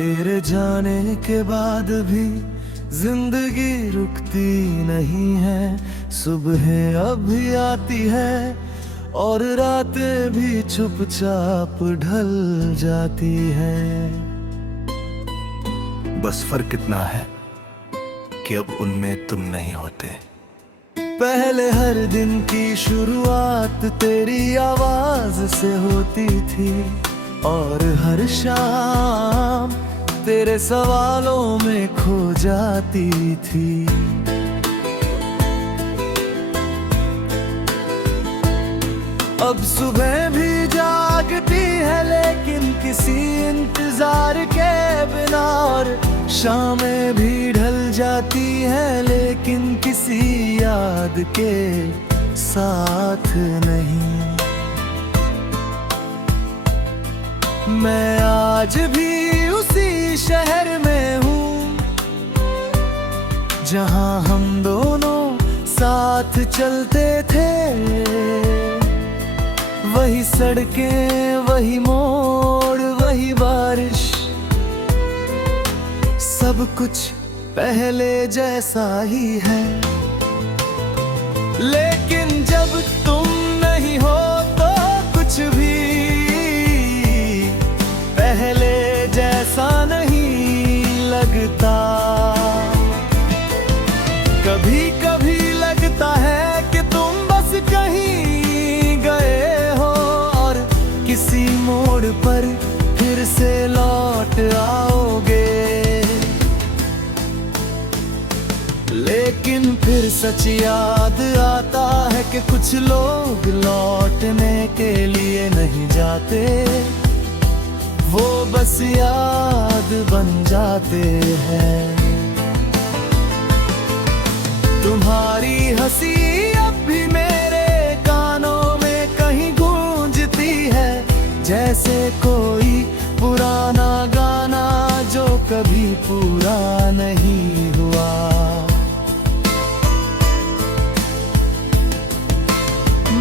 तेरे जाने के बाद भी जिंदगी रुकती नहीं है। सुबह अभी आती है और रातें भी चुपचाप ढल जाती है। बस फर्क इतना है कि अब उनमें तुम नहीं होते। पहले हर दिन की शुरुआत तेरी आवाज से होती थी और हर शाम तेरे सवालों में खो जाती थी। अब सुबह भी जागती है लेकिन किसी इंतजार के बिना, और शामें भी ढल जाती है लेकिन किसी याद के साथ नहीं। मैं आज भी उसी शहर में हूँ जहाँ हम दोनों साथ चलते थे। वही सड़कें, वही मोड़, वही बारिश, सब कुछ पहले जैसा ही है। लेकिन जब तुम नहीं हो तो कुछ भी पहले जैसा नहीं लगता। कभी कभी लगता है कि तुम बस कहीं गए हो और किसी मोड़ पर फिर से लौट आओगे। लेकिन फिर सच याद आता है कि कुछ लोग लौटने के लिए नहीं जाते, वो बस याद बन जाते हैं। तुम्हारी हंसी अब भी मेरे कानों में कहीं गूंजती है, जैसे कोई पुराना गाना जो कभी पूरा नहीं हुआ।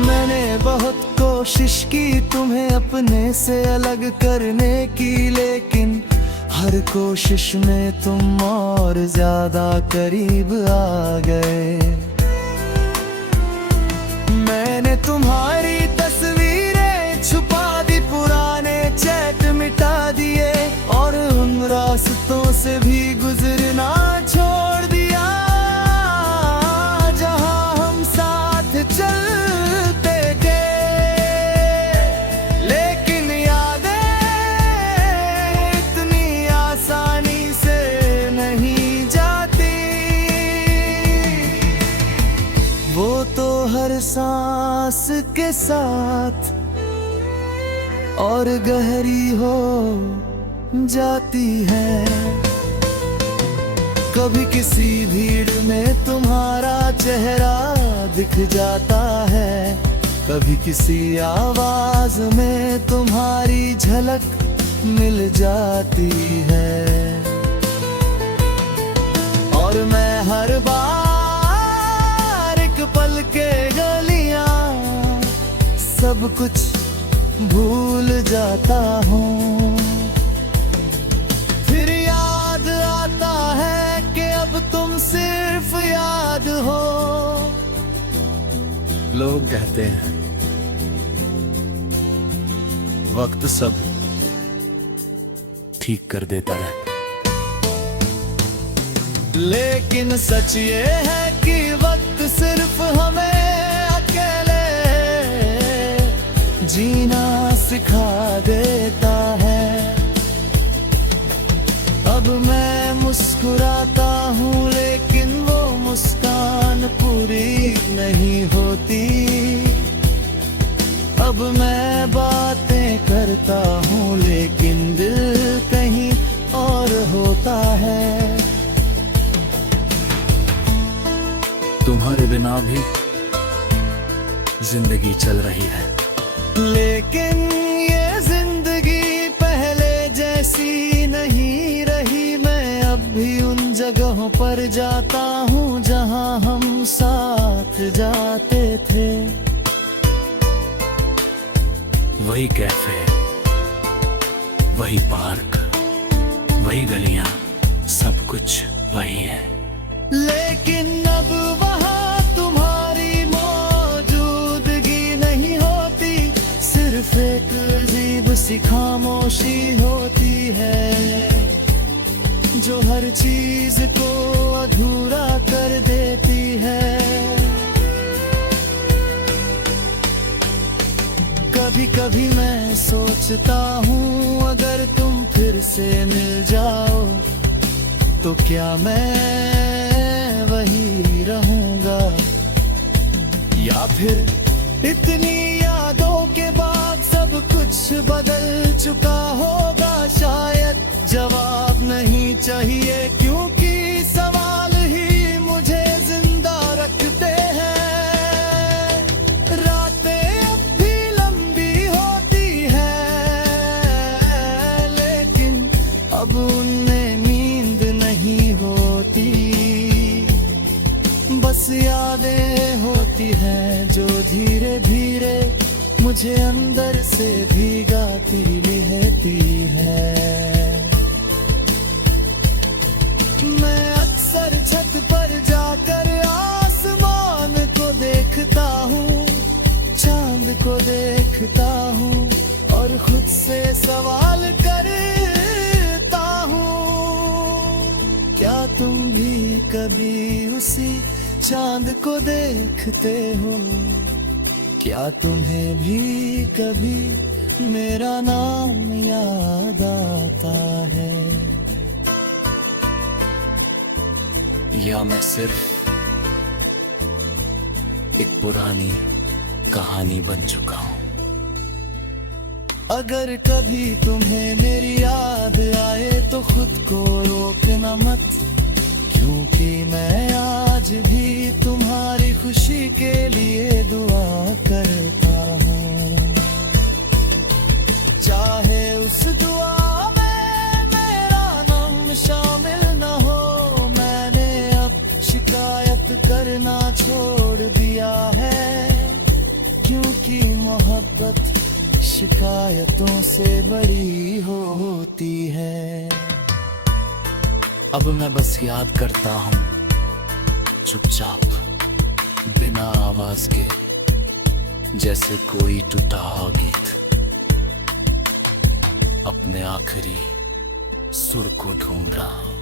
मैंने बहुत कोशिश की तुम्हें अपने से अलग करने की, लेकिन हर कोशिश में तुम और ज्यादा करीब आ गए। मैंने तुम्हारी तस्वीरें छुपा दी, पुराने चैट मिटा दिए और उन रास्तों से भी गुजरना छोड़ दिया जहां हम साथ चलते थे। लेकिन यादें इतनी आसानी से नहीं जाती, वो तो हर सांस के साथ और गहरी हो जाती है। कभी किसी भीड़ में तुम्हारा चेहरा दिख जाता है, कभी किसी आवाज में तुम्हारी झलक मिल जाती है। और मैं हर बार एक पल के गलियां सब कुछ भूल जाता हूँ। फिर याद आता है कि अब तुम सिर्फ याद हो। लोग कहते हैं वक्त सब ठीक कर देता है, लेकिन सच ये है कि वक्त सिर्फ हमें अकेले जीना सिखा देता है। अब मैं मुस्कुराता हूँ लेकिन वो मुस्कान पूरी नहीं होती। अब मैं बातें करता हूँ लेकिन दिल कहीं और होता है। तुम्हारे बिना भी जिंदगी चल रही है, लेकिन ये जिंदगी पहले जैसी नहीं रही। मैं अब भी उन जगहों पर जाता हूँ जहाँ हम साथ जाते थे। वही कैफे, वही पार्क, वही गलियां, सब कुछ वही है। लेकिन अब वहाँ तुम्हारी मौजूदगी नहीं होती, सिर्फ एक अजीब सी खामोशी होती है जो हर चीज को अधूरा कर देती है। कभी कभी मैं सोचता हूँ अगर तुम फिर से मिल जाओ तो क्या मैं वही रहूंगा, या फिर इतनी यादों के बाद सब कुछ बदल चुका होगा। शायद जवाब नहीं चाहिए क्योंकि सवाल ही मुझे जिंदा रखते हैं। रातें अब भी लंबी होती है लेकिन अब उनमें नींद नहीं होती, बस यादें होती हैं जो धीरे धीरे मुझे अंदर से भीगाती रहती है। मैं अक्सर छत पर जाकर आसमान को देखता हूँ, चांद को देखता हूँ और खुद से सवाल करता हूँ, क्या तुम भी कभी उसी चांद को देखते हो? क्या तुम्हें भी कभी मेरा नाम याद आता है? या मैं सिर्फ एक पुरानी कहानी बन चुका हूँ। अगर कभी तुम्हें मेरी याद आए तो खुद को रोकना मत, क्योंकि मैं आज भी तुम्हारी खुशी के लिए दुआ करता हूँ। चाहे उस दुआ में मेरा नाम शामिल न हो, मैंने अब शिकायत करना छोड़ दिया है, क्योंकि मोहब्बत शिकायतों से बड़ी होती है। अब मैं बस याद करता हूँ चुपचाप, बिना आवाज के, जैसे कोई टूटा हुआ गीत अपने आखिरी सुर को ढूंढ रहा।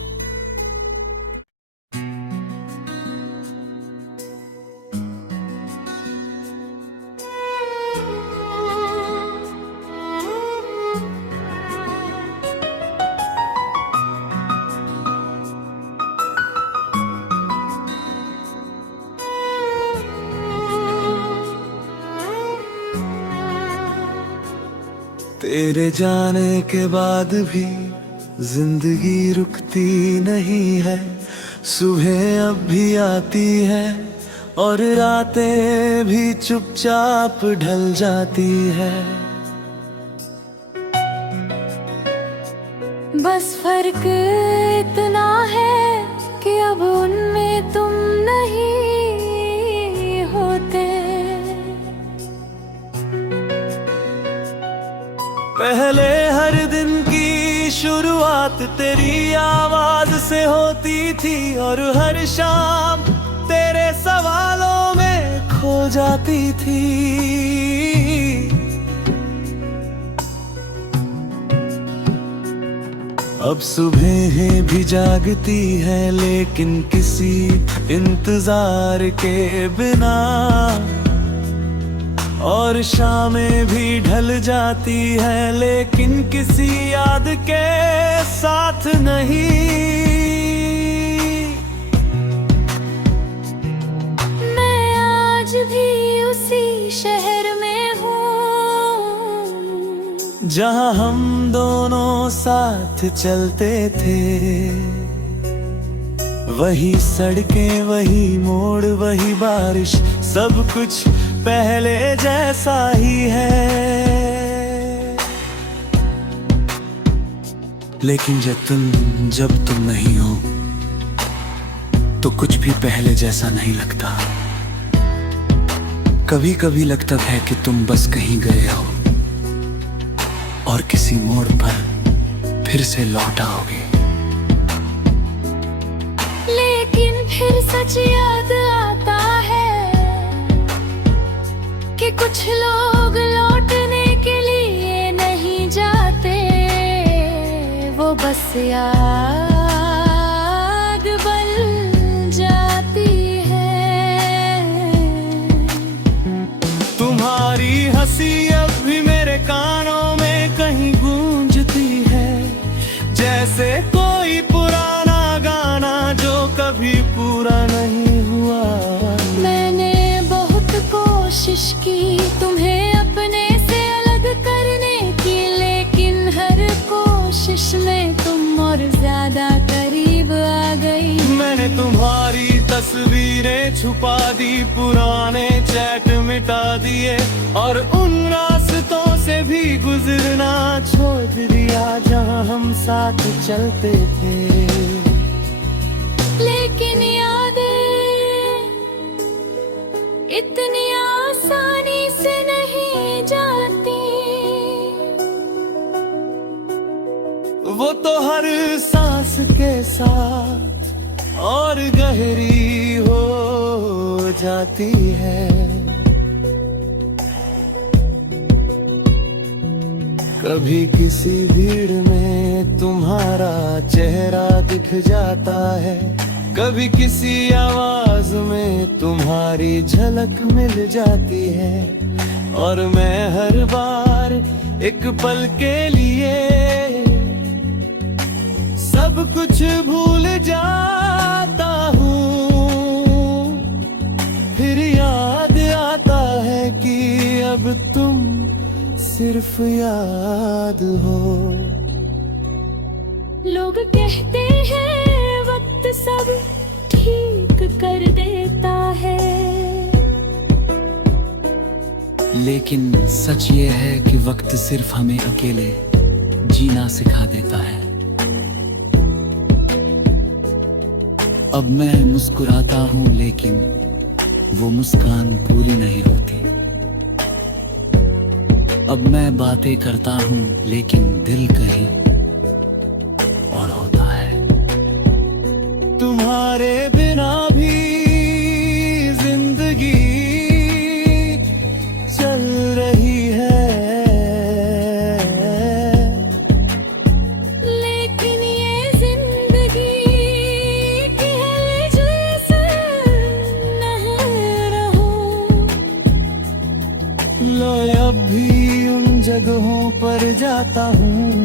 तेरे जाने के बाद भी जिंदगी रुकती नहीं है, सुबह अब भी आती है और रातें भी चुपचाप ढल जाती है। बस फर्क इतना है कि अब उनमें तुम नहीं होते। पहले हर दिन की शुरुआत तेरी आवाज से होती थी और हर शाम तेरे सवालों में खो जाती थी। अब सुबह भी जागती है लेकिन किसी इंतजार के बिना, और शामें भी ढल जाती है लेकिन किसी याद के साथ नहीं। मैं आज भी उसी शहर में हूँ जहाँ हम दोनों साथ चलते थे, वही सड़कें, वही मोड़, वही बारिश, सब कुछ पहले जैसा ही है। लेकिन जब तुम नहीं हो तो कुछ भी पहले जैसा नहीं लगता। कभी कभी लगता है कि तुम बस कहीं गए हो और किसी मोड़ पर फिर से लौट आओगे। फिर सच याद आता है कि कुछ लोग लौटने के लिए नहीं जाते, वो बस याद बन जाती है। तुम्हारी हंसी अब भी मेरे कानों में कहीं गूंजती है, जैसे कोई पुराना गाना जो कभी पूरा नहीं हुआ। मैंने बहुत कोशिश की तुम्हें अपने से अलग करने की, लेकिन हर कोशिश में तुम और ज्यादा करीब आ गई। मैंने तुम्हारी तस्वीरें छुपा दी, पुराने चैट मिटा दिए, और उन रास्तों से भी गुजरना छोड़ दिया जहां हम साथ चलते थे। लेकिन यादें इतनी आसानी से नहीं जाती, वो तो हर सांस के साथ और गहरी हो जाती है। कभी किसी भीड़ में तुम्हारा चेहरा दिख जाता है, कभी किसी आवाज में तुम्हारी झलक मिल जाती है, और मैं हर बार एक पल के लिए सब कुछ भूल जाता हूँ। फिर याद आता है कि अब तुम सिर्फ याद हो। लोग कहते हैं वक्त सब ठीक कर देता है, लेकिन सच ये है कि वक्त सिर्फ हमें अकेले जीना सिखा देता है। अब मैं मुस्कुराता हूँ लेकिन वो मुस्कान पूरी नहीं होती। अब मैं बातें करता हूँ लेकिन दिल कहीं और होता है। तुम्हारे बिना भी जिंदगी चल रही है, लेकिन ये जिंदगी की है जैसे नहीं रहो। लो अब भी उन जगहों पर जाता हूँ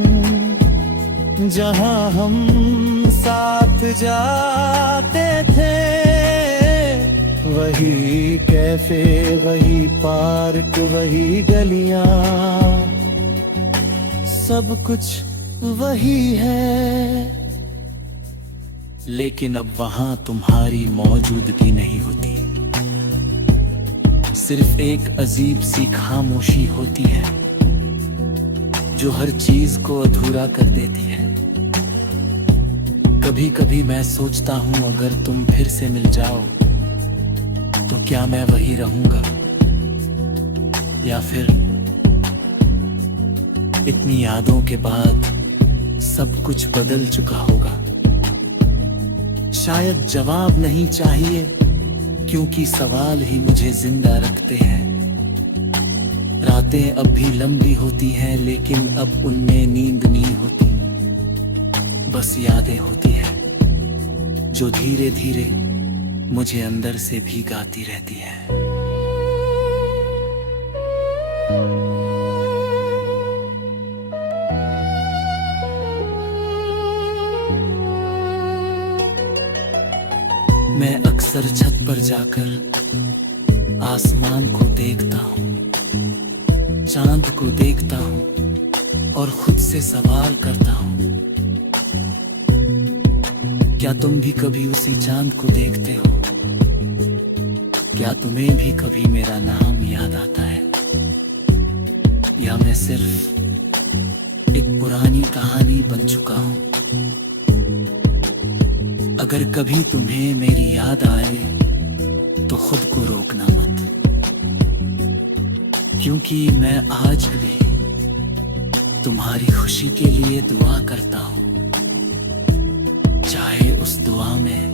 जहाँ हम साथ जाते थे। वही कैफे, वही पार्क, वही गलियां, सब कुछ वही है। लेकिन अब वहां तुम्हारी मौजूदगी नहीं होती, सिर्फ एक अजीब सी खामोशी होती है जो हर चीज को अधूरा कर देती है। कभी कभी मैं सोचता हूँ अगर तुम फिर से मिल जाओ तो क्या मैं वही रहूंगा, या फिर इतनी यादों के बाद सब कुछ बदल चुका होगा। शायद जवाब नहीं चाहिए क्योंकि सवाल ही मुझे जिंदा रखते हैं। रातें अब भी लंबी होती हैं लेकिन अब उनमें नींद नहीं होती, बस यादें होती हैं जो धीरे धीरे मुझे अंदर से भीगाती रहती है। मैं अक्सर छत पर जाकर आसमान को देखता हूँ, चांद को देखता हूँ और खुद से सवाल करता हूँ, क्या तुम भी कभी उसी चांद को देखते हो? क्या तुम्हें भी कभी मेरा नाम याद आता है? या मैं सिर्फ एक पुरानी कहानी बन चुका हूँ? अगर कभी तुम्हें मेरी याद आए तो खुद को रोकना मत, क्योंकि मैं आज भी तुम्हारी खुशी के लिए दुआ करता हूँ, चाहे उस दुआ में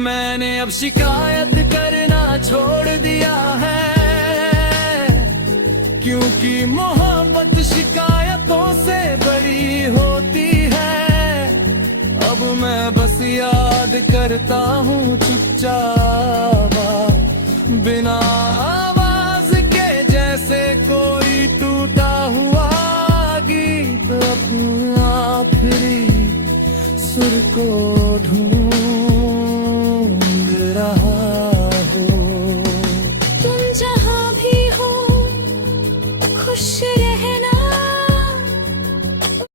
मैंने अब शिकायत करना छोड़ दिया है, क्योंकि मोहब्बत शिकायतों से बड़ी होती है। अब मैं बस याद करता हूँ चुपचाप, बिना आवाज के, जैसे कोई टूटा हुआ गीत अपनी आखिरी सुर को ढूंढ